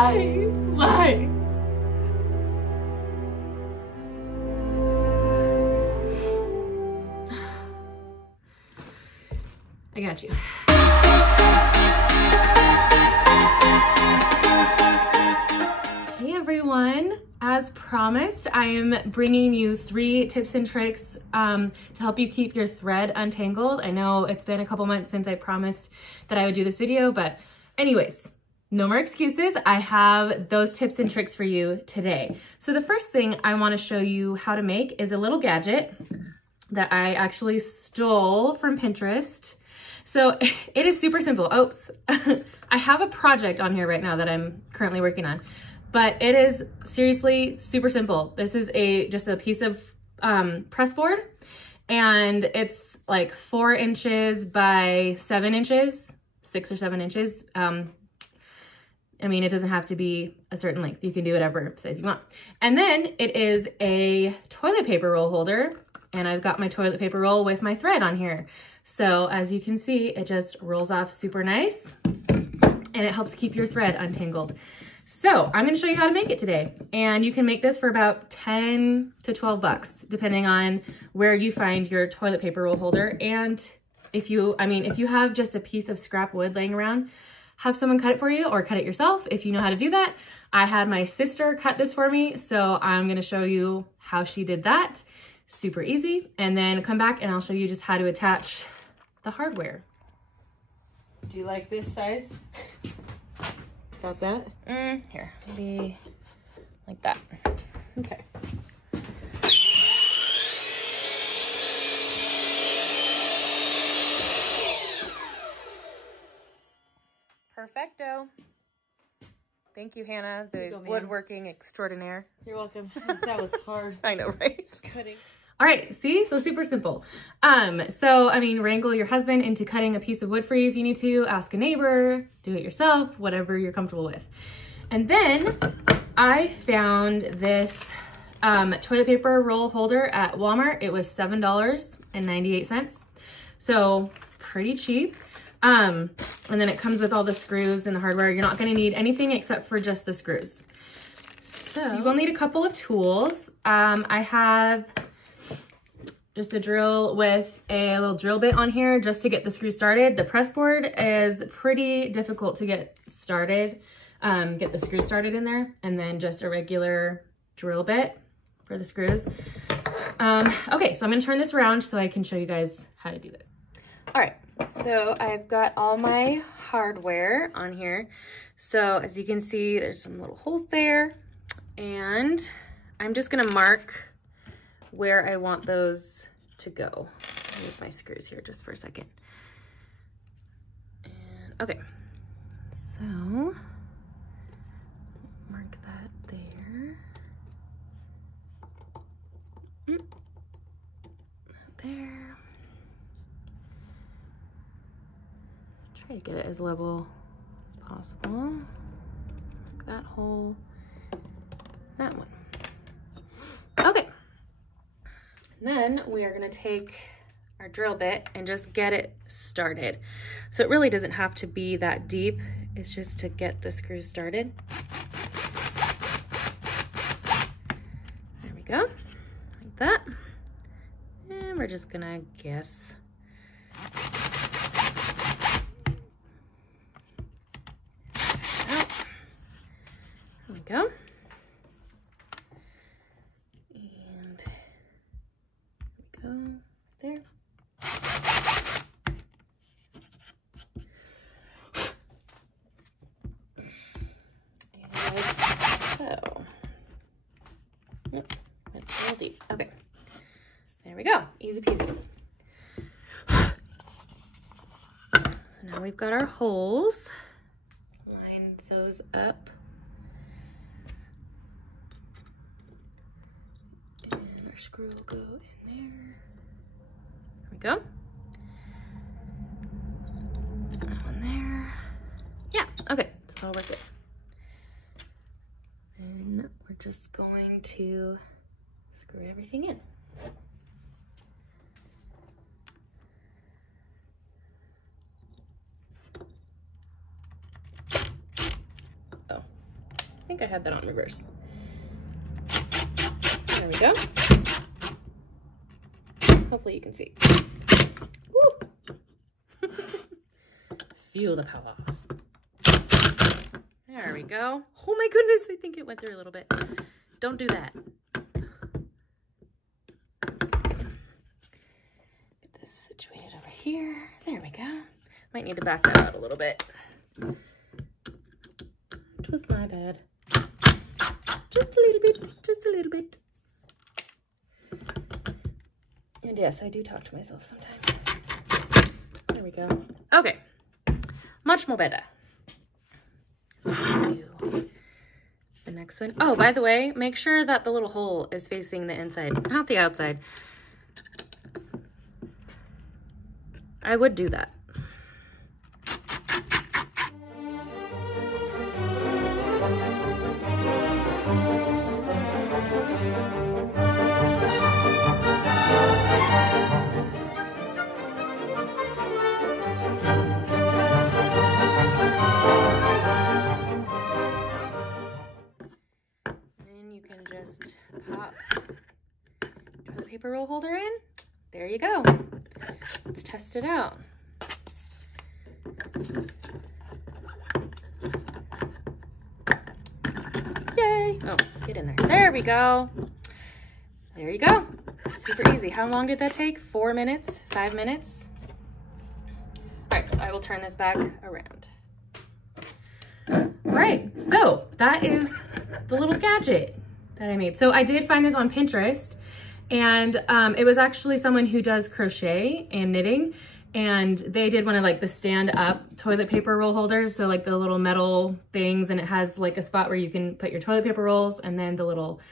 Lie. I got you. Hey everyone, as promised, I am bringing you 3 tips and tricks to help you keep your thread untangled. I know it's been a couple months since I promised that I would do this video, but anyways, no more excuses. I have those tips and tricks for you today. So the first thing I want to show you how to make is a little gadget that I actually stole from Pinterest. So it is super simple. Oops. I have a project on here right now that I'm currently working on, but it is seriously super simple. This is just a piece of press board, and it's like 4 inches by 7 inches, 6 or 7 inches. I mean, it doesn't have to be a certain length. You can do whatever size you want. And then it is a toilet paper roll holder, and I've got my toilet paper roll with my thread on here. So as you can see, it just rolls off super nice, and it helps keep your thread untangled. So I'm gonna show you how to make it today. And you can make this for about 10 to 12 bucks, depending on where you find your toilet paper roll holder. And if you have just a piece of scrap wood laying around, have someone cut it for you or cut it yourself if you know how to do that. I had my sister cut this for me, so I'm gonna show you how she did that. Super easy. And then come back and I'll show you just how to attach the hardware. Do you like this size? Got that? Here, maybe like that. Okay. Perfecto. Thank you, Hannah, the woodworking extraordinaire. You're welcome. That was hard. I know, right? Cutting. All right, see? So super simple. Wrangle your husband into cutting a piece of wood for you if you need to. Ask a neighbor, do it yourself, whatever you're comfortable with. And then I found this toilet paper roll holder at Walmart. It was $7.98. So pretty cheap. And then it comes with all the screws and the hardware. You're not gonna need anything except for just the screws. So you will need a couple of tools. I have just a drill with a little drill bit on here just to get the screws started. The press board is pretty difficult to get started, get the screws started in there, and then just a regular drill bit for the screws. Okay, so I'm gonna turn this around so I can show you guys how to do this. All right, so I've got all my hardware on here. So as you can see, there's some little holes there, and I'm just gonna mark where I want those to go. I'll use my screws here just for a second. And okay, so mark that there. There. Try to get it as level as possible. Mark that hole, that one. Okay. Then we are gonna take our drill bit and just get it started. So it really doesn't have to be that deep. It's just to get the screws started. There we go, like that. And we're just gonna guess. There we go. Go there. And so, yep, that's a little deep. Okay, there we go, easy peasy. So now we've got our holes. Line those up. And our screw will go in there. There we go. That one there. Yeah, okay, so that'll work good. And we're just going to screw everything in. Oh, think I had that on reverse. There we go. Hopefully you can see. Woo! Feel the power. There we go. Oh my goodness, I think it went through a little bit. Don't do that. Get this situated over here. There we go. Might need to back that out a little bit. It was my bad. Just a little bit, just a little bit. And yes, I do talk to myself sometimes. There we go. Okay, much more better. Do the next one. Oh, by the way, make sure that the little hole is facing the inside, not the outside. I would do that. Pop toilet paper roll holder in. There you go. Let's test it out. Yay! Oh, get in there. There we go. There you go. Super easy. How long did that take? 4 minutes? 5 minutes? All right, so I will turn this back around. All right, so that is the little gadget that I made. So I did find this on Pinterest, and it was actually someone who does crochet and knitting, and they did one of like the stand up toilet paper roll holders. So like the little metal things, and it has like a spot where you can put your toilet paper rolls and then the little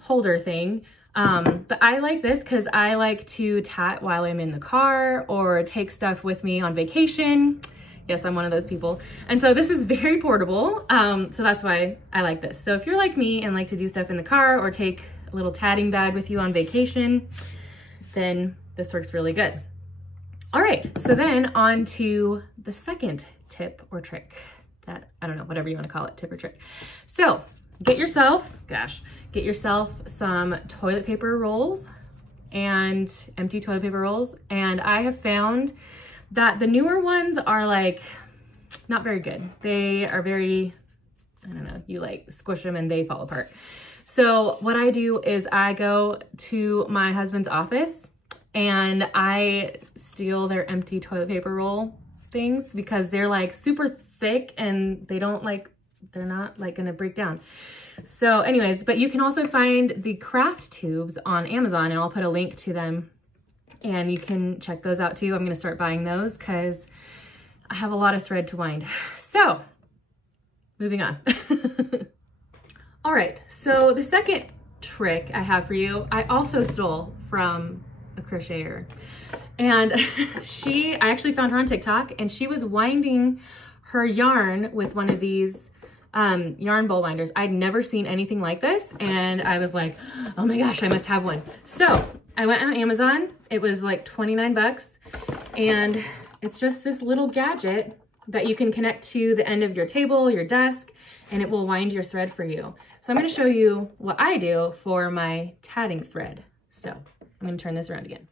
holder thing. But I like this because I like to tat while I'm in the car or take stuff with me on vacation. Yes, I'm one of those people. And so this is very portable. So that's why I like this. So if you're like me and like to do stuff in the car or take a little tatting bag with you on vacation, then this works really good. All right, so then on to the second tip or trick that, I don't know, whatever you want to call it, tip or trick. So get yourself some toilet paper rolls and empty toilet paper rolls. And I have found that the newer ones are like not very good. They are very, I don't know, you like squish them and they fall apart. So what I do is I go to my husband's office and I steal their empty toilet paper roll things because they're like super thick and they don't like, they're not like gonna break down. So anyways, but you can also find the craft tubes on Amazon, and I'll put a link to them and you can check those out too. I'm gonna start buying those because I have a lot of thread to wind. So moving on. All right, so the second trick I have for you, I also stole from a crocheter. And I actually found her on TikTok, and she was winding her yarn with one of these yarn bowl winders. I'd never seen anything like this, and I was like, oh my gosh, I must have one. So I went on Amazon. It was like 29 bucks, and it's just this little gadget that you can connect to the end of your table, your desk, and it will wind your thread for you. So I'm gonna show you what I do for my tatting thread. So I'm gonna turn this around again.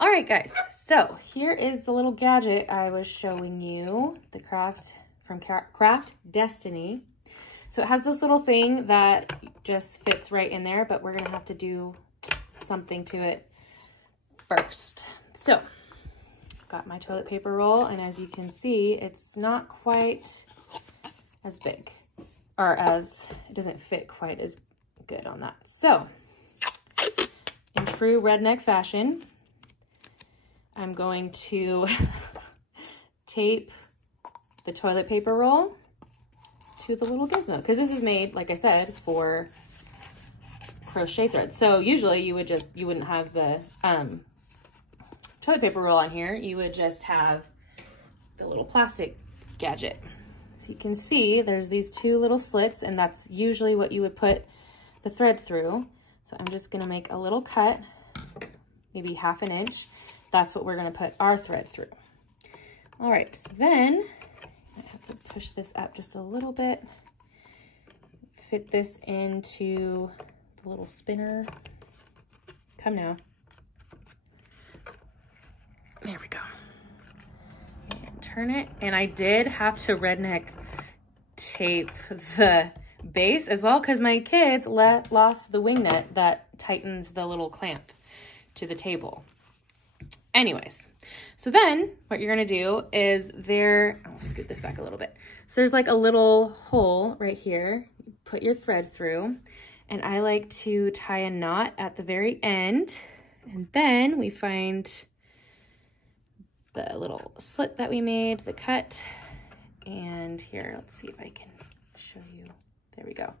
All right, guys, so here is the little gadget I was showing you, the from Craft Destiny. So it has this little thing that just fits right in there, but we're gonna have to do something to it first. So I've got my toilet paper roll, and as you can see, it's not quite as big, or it doesn't fit quite as good on that. So in true redneck fashion, I'm going to tape the toilet paper roll to the little gizmo, because this is made, like I said, for crochet thread. So usually you wouldn't have the toilet paper roll on here. You would just have the little plastic gadget. So you can see there's these two little slits, and that's usually what you would put the thread through. So I'm just gonna make a little cut, maybe 1/2 inch. That's what we're gonna put our thread through. All right, so then I have to push this up just a little bit, fit this into the little spinner. Come now. There we go. And turn it. And I did have to redneck tape the base as well because my kids lost the wing nut that tightens the little clamp to the table. Anyways, so then what you're gonna do is I'll scoot this back a little bit. So there's like a little hole right here. You put your thread through, and I like to tie a knot at the very end, and then we find the little slit that we made, the cut, and here, let's see if I can show you. There we go.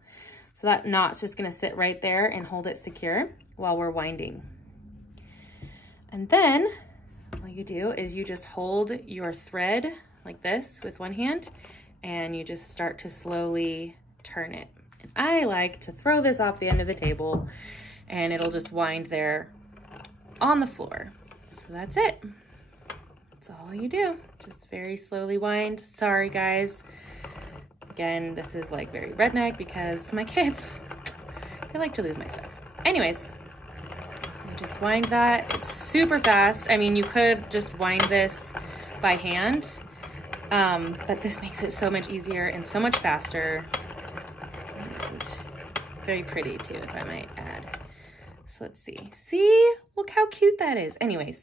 So that knot's just gonna sit right there and hold it secure while we're winding. And then all you do is you just hold your thread like this with one hand, and you just start to slowly turn it. And I like to throw this off the end of the table, and it'll just wind there on the floor. So that's it. That's all you do. Just very slowly wind. Sorry guys. Again, this is like very redneck because my kids, they like to lose my stuff. Anyways, so you just wind that. It's super fast. I mean, you could just wind this by hand, but this makes it so much easier and so much faster. And very pretty too, if I might add. So let's see. See? Look how cute that is. Anyways.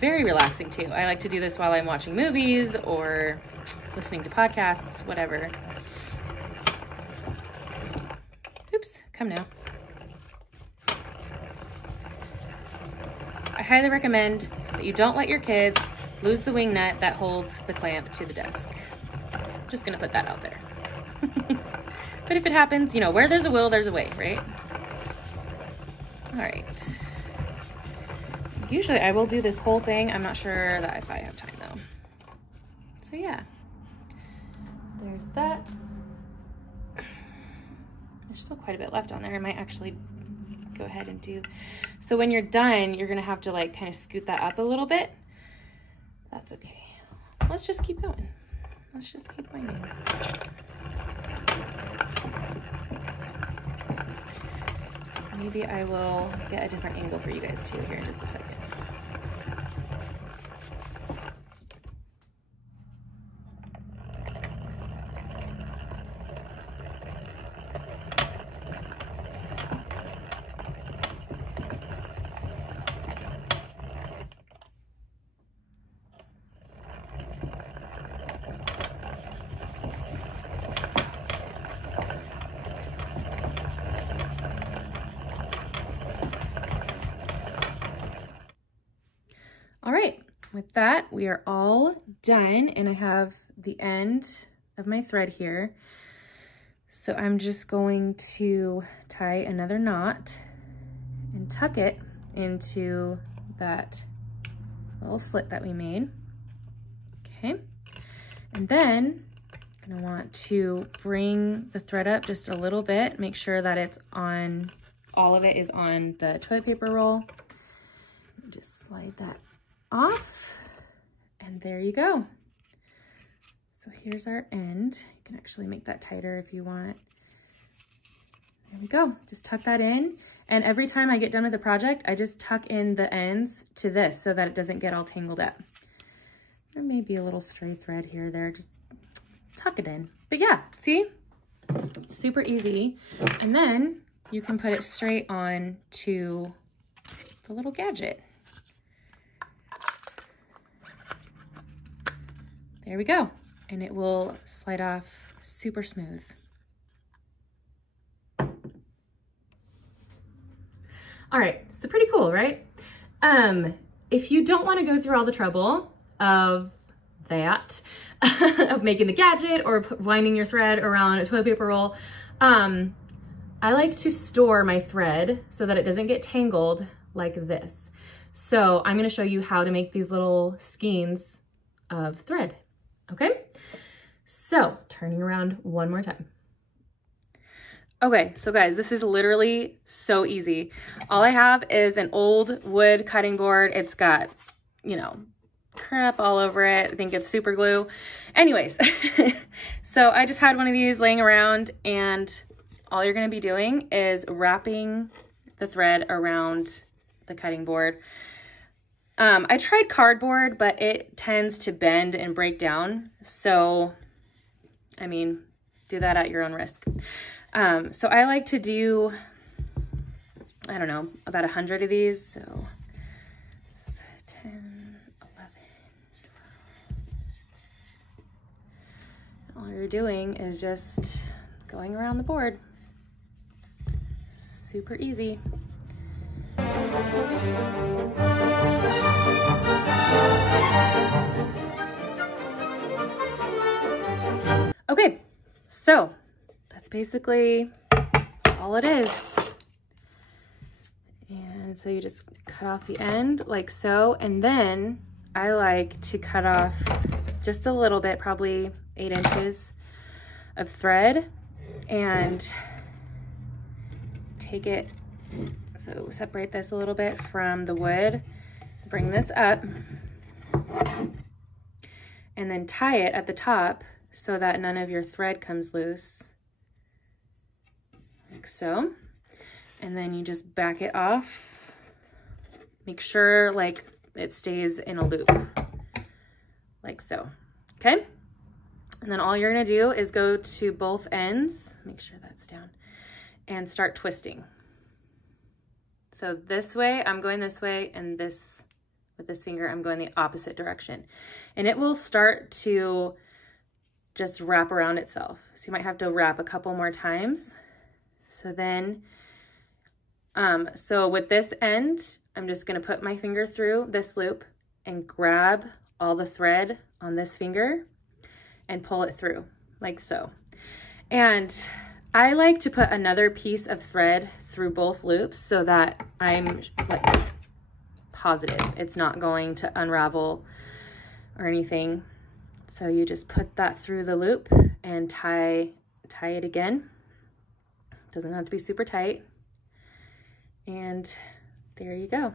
Very relaxing too. I like to do this while I'm watching movies or listening to podcasts, whatever. Oops, come now. I highly recommend that you don't let your kids lose the wing nut that holds the clamp to the desk. I'm just gonna put that out there. But if it happens, you know, where there's a will, there's a way, right? All right. Usually I will do this whole thing. I'm not sure that if I have time though. So yeah, there's that. There's still quite a bit left on there. I might actually go ahead and do. So when you're done, you're gonna have to like kind of scoot that up a little bit. That's okay. Let's just keep going. Let's just keep winding. Maybe I will get a different angle for you guys too here in just a second. All right, with that, we are all done, and I have the end of my thread here. So I'm just going to tie another knot and tuck it into that little slit that we made. Okay, and then I'm gonna want to bring the thread up just a little bit, make sure that it's on, all of it is on the toilet paper roll. Just slide that off, and there you go. So here's our end. You can actually make that tighter if you want. There we go. Just tuck that in, and every time I get done with a project, I just tuck in the ends to this so that it doesn't get all tangled up. There may be a little stray thread here or there, just tuck it in. But yeah, see? Super easy. And then you can put it straight on to the little gadget. There we go. And it will slide off super smooth. All right, so pretty cool, right? If you don't want to go through all the trouble of that, of making the gadget or winding your thread around a toilet paper roll, I like to store my thread so that it doesn't get tangled like this. So I'm going to show you how to make these little skeins of thread. Okay, so turning around one more time. Okay, so guys, this is literally so easy. All I have is an old wood cutting board. It's got, you know, crap all over it. I think it's super glue. Anyways, so I just had one of these laying around, and all you're gonna be doing is wrapping the thread around the cutting board. I tried cardboard, but it tends to bend and break down. So, I mean, do that at your own risk. So I like to do, I don't know, about 100 of these. So 10, 11, 12. All you're doing is just going around the board. Super easy. Okay, so that's basically all it is. And so you just cut off the end like so, and then I like to cut off just a little bit, probably 8 inches of thread, and take it, so separate this a little bit from the wood, bring this up, and then tie it at the top so that none of your thread comes loose, like so. And then you just back it off. Make sure like it stays in a loop, like so, okay? And then all you're gonna do is go to both ends, make sure that's down, and start twisting. So this way, I'm going this way, and this, with this finger, I'm going the opposite direction. And it will start to just wrap around itself. So you might have to wrap a couple more times. So then, so with this end, I'm just gonna put my finger through this loop and grab all the thread on this finger and pull it through, like so. And I like to put another piece of thread through both loops so that I'm like positive it's not going to unravel or anything. So you just put that through the loop and tie it again. Doesn't have to be super tight. And there you go.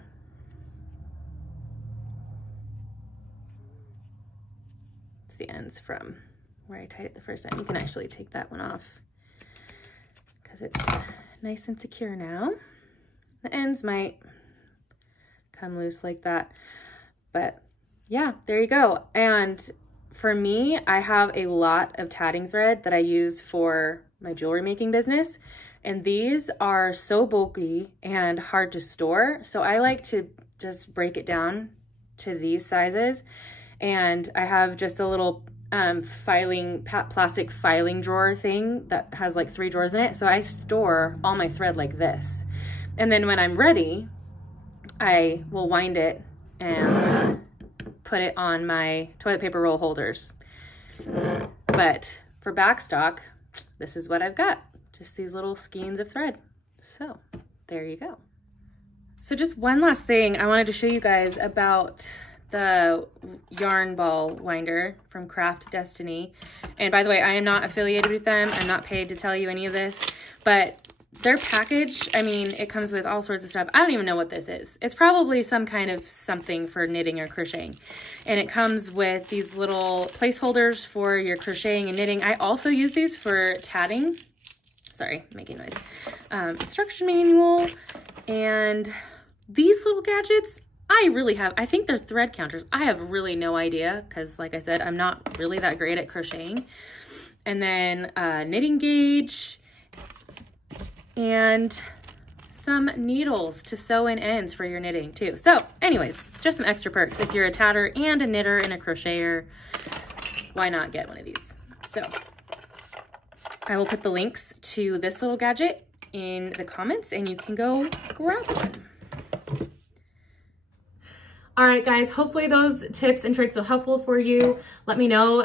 It's the ends from where I tied it the first time. You can actually take that one off because it's nice and secure now. The ends might come loose like that, but yeah, there you go. And for me, I have a lot of tatting thread that I use for my jewelry making business, and these are so bulky and hard to store. So I like to just break it down to these sizes, and I have just a little plastic filing drawer thing that has like 3 drawers in it. So I store all my thread like this. And then when I'm ready, I will wind it and put it on my toilet paper roll holders. But for backstock, this is what I've got. Just these little skeins of thread. So there you go. So just one last thing I wanted to show you guys about the yarn ball winder from Craft Destiny. And by the way, I am not affiliated with them. I'm not paid to tell you any of this, but their package, I mean, it comes with all sorts of stuff. I don't even know what this is. It's probably some kind of something for knitting or crocheting. And it comes with these little placeholders for your crocheting and knitting. I also use these for tatting. Sorry, making noise. Instruction manual. And these little gadgets, I think they're thread counters. I have really no idea because, like I said, I'm not really that great at crocheting. And then knitting gauge and some needles to sew in ends for your knitting too. So anyways, just some extra perks. If you're a tatter and a knitter and a crocheter, why not get one of these? So I will put the links to this little gadget in the comments and you can go grab one. All right, guys, hopefully those tips and tricks are helpful for you. Let me know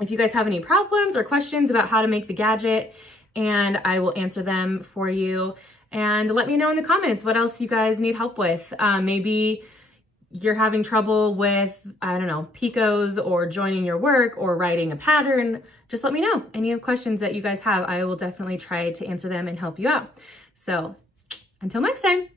if you guys have any problems or questions about how to make the gadget, and I will answer them for you. And let me know in the comments what else you guys need help with. Maybe you're having trouble with, I don't know, picots or joining your work or writing a pattern. Just let me know. Any questions that you guys have, I will definitely try to answer them and help you out. So until next time.